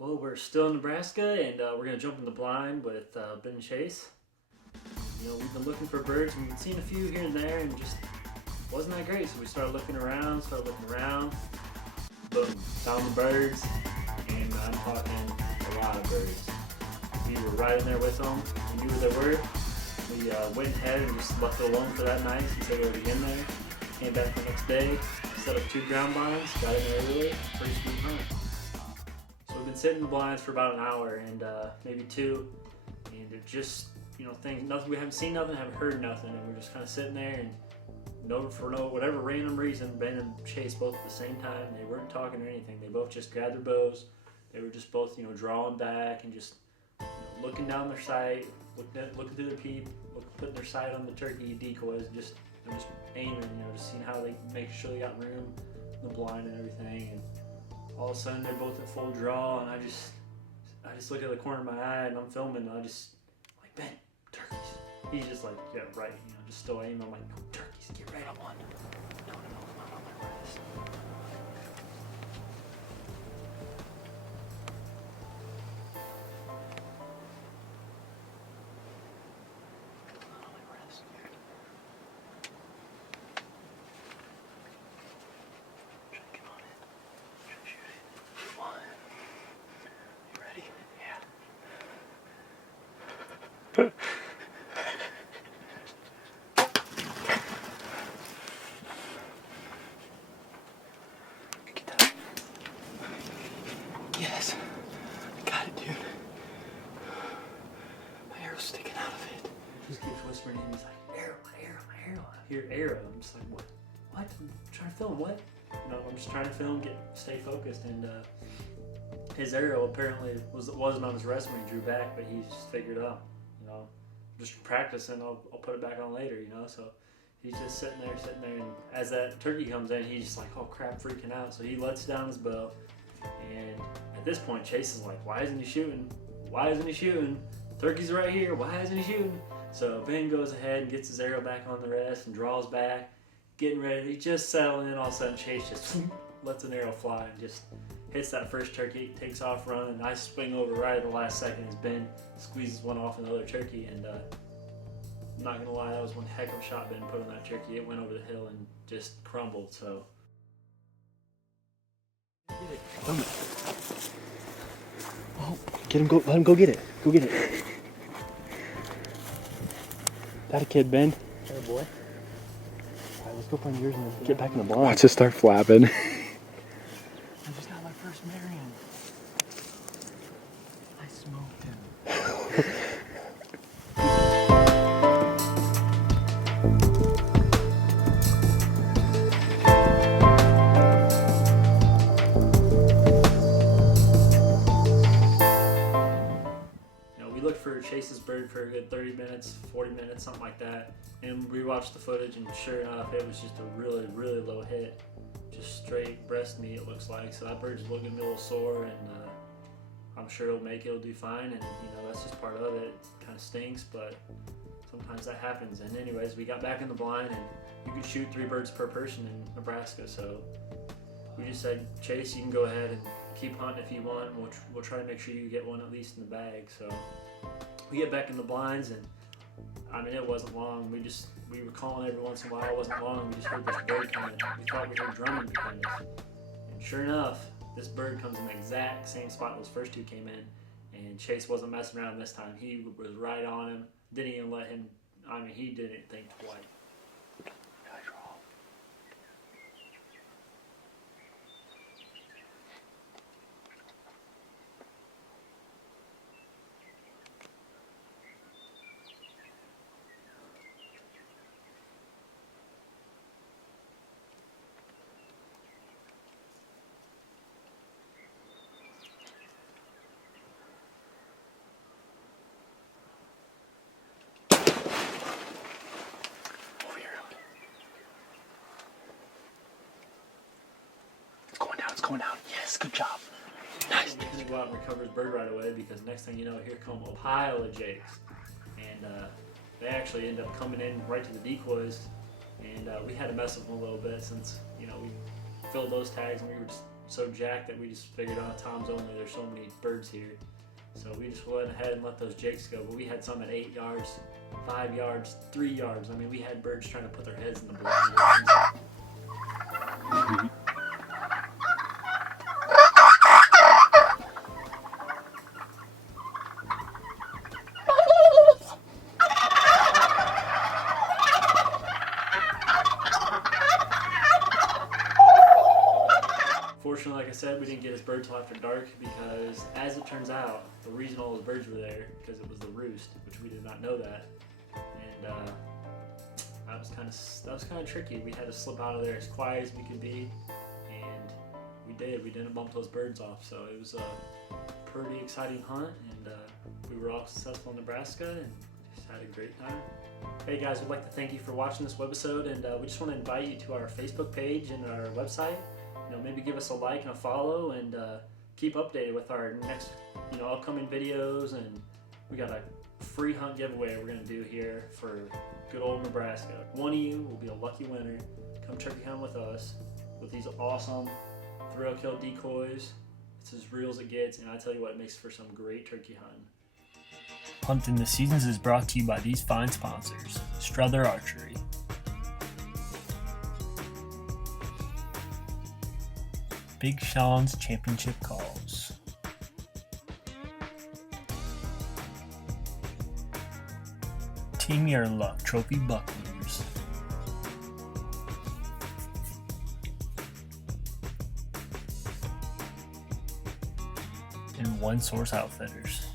Well, we're still in Nebraska, and we're gonna jump in the blind with Ben and Chase. You know, we've been looking for birds, and we've seen a few here and there, and just wasn't that great. So we started looking around. Boom, found the birds, and I'm talking a lot of birds. We were right in there with them. We knew where they were. We went ahead and just left it alone for that night since they were already in there. Came back the next day, set up 2 ground blinds, got in there early, pretty sweet hunt. So we've been sitting in the blinds for about an hour and maybe 2, and it just, you know, nothing. We haven't seen nothing, haven't heard nothing, and we're just kind of sitting there and whatever random reason, Ben and Chase both at the same time. They weren't talking or anything. They both just grabbed their bows. They were just both, you know, drawing back and just, you know, looking down their sight, looking through their peep, putting their sight on the turkey decoys, just aiming, you know, just seeing how they make sure they got room in the blind and everything. And all of a sudden they're both at full draw, and I just look at the corner of my eye and I'm filming, and I just like, Ben, turkeys. He's just like, yeah, right, you know, just still aiming. I'm like, no, turkeys, get right on one. No, I'm on my wrist. Yes, I got it, dude. My arrow's sticking out of it. He just keeps whispering to me, he's like, arrow, my arrow, my arrow. I hear arrow. I'm just like, what? I'm trying to film, what? You know, I'm just trying to film, stay focused, and his arrow apparently wasn't on his wrist when he drew back, but he just figured out, you know, just practicing, I'll put it back on later, you know, so he's just sitting there, and as that turkey comes in, he's just like, oh crap, freaking out, so he lets down his bow, and at this point, Chase is like, why isn't he shooting? Why isn't he shooting? Turkey's right here, why isn't he shooting? So Ben goes ahead and gets his arrow back on the rest and draws back, getting ready, he just settled in, all of a sudden Chase just lets an arrow fly and just hits that first turkey, takes off running, and I swing over right at the last second as Ben squeezes one off another turkey, and I'm not gonna lie, that was one heck of a shot Ben put on that turkey. It went over the hill and just crumbled, so. Oh, get him, let him go get it. Go get it. That a kid, Ben. That a boy? Alright, let's go find yours and then get back in the blind. Watch it start flapping. I just got my first Marion. I smoked him. We looked for Chase's bird for a good 30 minutes, 40 minutes, something like that, and we watched the footage, and sure enough, it was just a really, really low hit. Just straight breast meat, it looks like. So that bird's looking a little sore, and I'm sure it'll do fine, and you know, that's just part of it. It kind of stinks, but sometimes that happens. And anyways, we got back in the blind, and you can shoot 3 birds per person in Nebraska, so we just said, Chase, you can go ahead and keep hunting if you want, and we'll try to make sure you get one at least in the bag. So we get back in the blinds, and I mean, it wasn't long. We were calling every once in a while. It wasn't long. We just heard this bird coming. We thought we heard drumming behind us, and sure enough, this bird comes in the exact same spot those first 2 came in, and Chase wasn't messing around this time. He was right on him. Didn't even let him. I mean, he didn't think twice. It's going out. Yes, good job. Nice. He couldn't go out and recover his bird right away because next thing you know, here come a pile of jakes. And they actually end up coming in right to the decoys. And we had to mess with them a little bit since, you know, we filled those tags and we were just so jacked that we just figured out times only, there's so many birds here. So we just went ahead and let those jakes go. But we had some at 8 yards, 5 yards, 3 yards. I mean, we had birds trying to put their heads in the blind. Fortunately, like I said, we didn't get his bird till after dark because, as it turns out, the reason all those birds were there because it was the roost, which we did not know that, and that was kind of tricky. We had to slip out of there as quiet as we could be, and we did. We didn't bump those birds off, so it was a pretty exciting hunt, and we were all successful in Nebraska and just had a great time. Hey guys, we'd like to thank you for watching this webisode, and we just want to invite you to our Facebook page and our website. You know, maybe give us a like and a follow, and keep updated with our next, upcoming videos. And we got a free hunt giveaway we're gonna do here for good old Nebraska. One of you will be a lucky winner. Come turkey hunt with us with these awesome thrill kill decoys. It's as real as it gets, and I tell you what, it makes for some great turkey hunting. Hunting the Seasons is brought to you by these fine sponsors: Struther Archery, Big Sean's Championship Calls, Team Your Luck Trophy Bucklers, and One Source Outfitters.